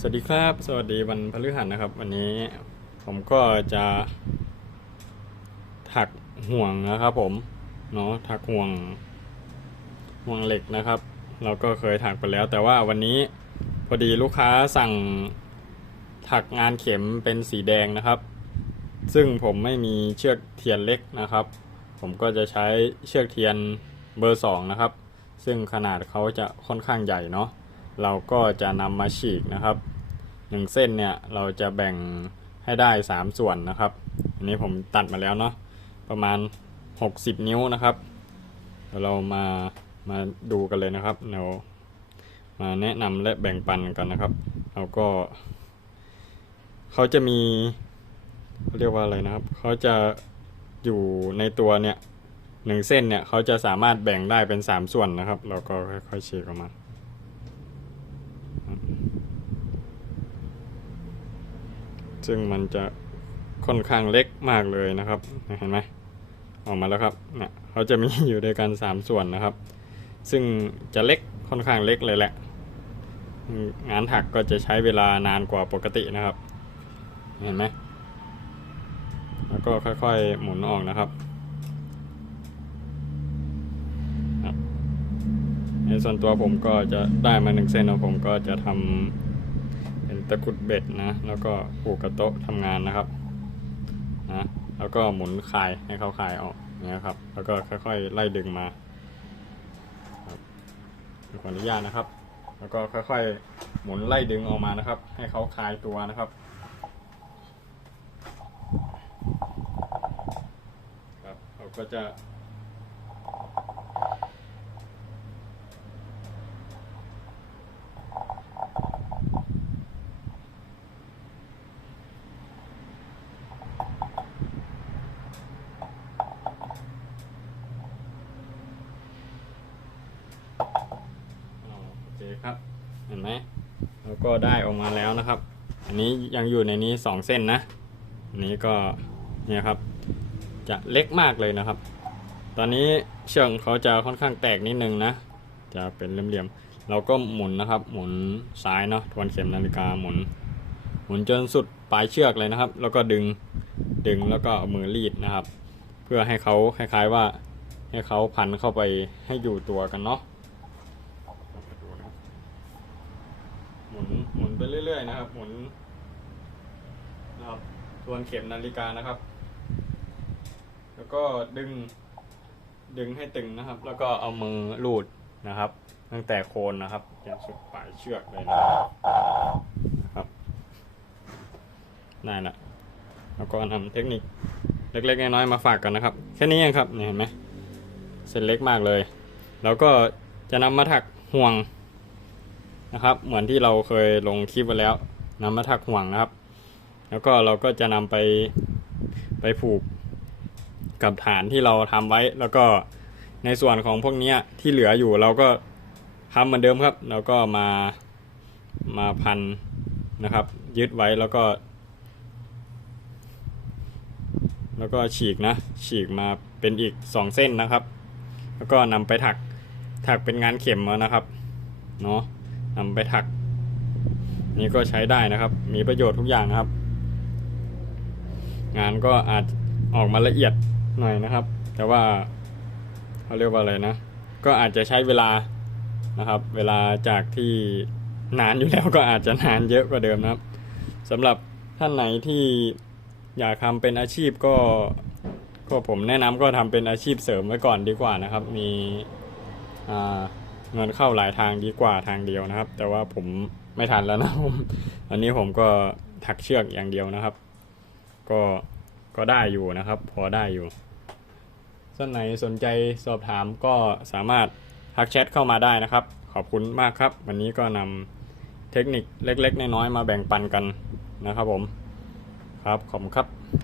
สวัสดีครับ สวัสดีวันพฤหัสนะครับ วันนี้ผมก็จะถักห่วงนะครับ ผมเนาะถักห่วงห่วงเหล็กนะครับ เราก็เคยถักไปแล้ว แต่ว่าวันนี้พอดีลูกค้าสั่งถักงานเข็มเป็นสีแดงนะครับ ซึ่งผมไม่มีเชือกเทียนเล็กนะครับ ผมก็จะใช้เชือกเทียนเบอร์สองนะครับ ซึ่งขนาดเขาจะค่อนข้างใหญ่เนาะ เราก็จะนำมาฉีกนะครับหนึ่งเส้นเนี่ยเราจะแบ่งให้ได้ 3 ส่วนนะครับ อันนี้ผมตัดมาแล้วเนาะประมาณ 60 นิ้วนะครับเดี๋ยวเรามามาดูกันเลยนะครับเดี๋ยวมาแนะนำและแบ่งปันกันนะครับเราก็ เขาจะมีเขาเรียกว่าอะไรนะครับ เขาจะอยู่ในตัวเนี่ยหนึ่งเส้นเนี่ยเขาจะสามารถแบ่งได้เป็น 3 ส่วนนะครับ เราก็ค่อยๆฉีกออกมา ซึ่งมันจะค่อนข้างเล็กมากเลยนะครับเห็นไหมออกมาแล้วครับเนี่ยเขาจะมีอยู่ด้วยกัน 3 ส่วนนะครับ ซึ่งจะเล็กค่อนข้างเล็กเลยแหละ งานถักก็จะใช้เวลานานกว่าปกตินะครับ เห็นไหมแล้วก็ค่อยๆหมุนออกนะครับในส่วนตัวผมก็จะได้มาหนึ่งเส้นแล้วผมก็จะทำ ตะกุดเบ็ดนะ แล้วก็ผูกกับโต๊ะทำงานนะครับนะแล้วก็หมุนคลายให้เขาคลายออกเนี่ยครับ แล้วก็ค่อยๆไล่ดึงมาขออนุญาตนะครับ แล้วก็ค่อยๆหมุนไล่ดึงออกมานะครับ ให้เขาคลายตัวนะครับครับเราก็จะ อ๋อ เครับ เห็นไหมแล้วก็ได้ออกมาแล้วนะครับ อันนี้ยังอยู่ในนี้สองเส้นนะอันนี้ก็เนี่ยครับ จะเล็กมากเลยนะครับ ตอนนี้เชือกเขาจะค่อนข้างแตกนิดนึงนะ จะเป็นเหลี่ยมๆ เราก็หมุนนะครับ หมุนซ้ายเนาะทวนเข็มนาฬิกาหมุน หมุนจนสุดปลายเชือกเลยนะครับ แล้วก็ดึง ดึงแล้วก็เอามือรีดนะครับ เพื่อให้เขาคล้ายๆว่าให้เขาพันเข้าไปให้อยู่ตัวกันเนาะ ห มุนหมุนไปเรื่อยๆนะครับ หมุนนะครับทวนเข็มนาฬิกานะครับ แล้วก็ดึง ดึงให้ตึงนะครับ แล้วก็เอามือลูดนะครับ ตั้งแต่โคนนะครับจนสุดปลายเชือกเลยนะครับนั่นแหละแล้วก็นำเทคนิคเล็กๆน้อยๆมาฝากกันนะครับ แค่นี้เองครับเนี่ยเห็นไหมเส้นเล็กมากเลย แล้วก็จะนำมาถักห่วง นะครับ เหมือนที่เราเคยลงคลิปไว้แล้วนำมาถักห่วงนะครับ แล้วก็เราก็จะนำไปไปผูกกับฐานที่เราทำไว้ แล้วก็ในส่วนของพวกนี้ที่เหลืออยู่เราก็ทำเหมือนเดิมครับ แล้วก็มามาพันนะครับ ยึดไว้แล้วก็ แล้วก็ฉีกนะ ฉีกมาเป็นอีกสองเส้นนะครับ แล้วก็นำไปถักถักเป็นงานเข็มเอานะครับเนาะ นำไปถัก นี่ก็ใช้ได้นะครับ มีประโยชน์ทุกอย่างนะครับ งานก็อาจออกมาละเอียดหน่อยนะครับ แต่ว่าเขาเรียกว่าอะไรนะ ก็อาจจะใช้เวลานะครับ เวลาจากที่นานอยู่แล้วก็อาจจะนานเยอะกว่าเดิมนะครับสำหรับท่านไหนที่อยากทำเป็นอาชีพก็ก็ผมแนะนำก็ทำเป็นอาชีพเสริมไว้ก่อนดีกว่านะครับ มีอ่า เงินเข้าหลายทางดีกว่าทางเดียวนะครับ แต่ว่าผมไม่ทันแล้วนะผมอันนี้ผมก็ถักเชือกอย่างเดียวนะครับ ก็ก็ได้อยู่นะครับ พอได้อยู่ส่วนไหนสนใจสอบถามก็สามารถทักแชทเข้ามาได้นะครับ ขอบคุณมากครับ วันนี้ก็นำเทคนิคเล็กๆ น้อยๆมาแบ่งปันกันนะครับผม ครับ ขอบคุณครับ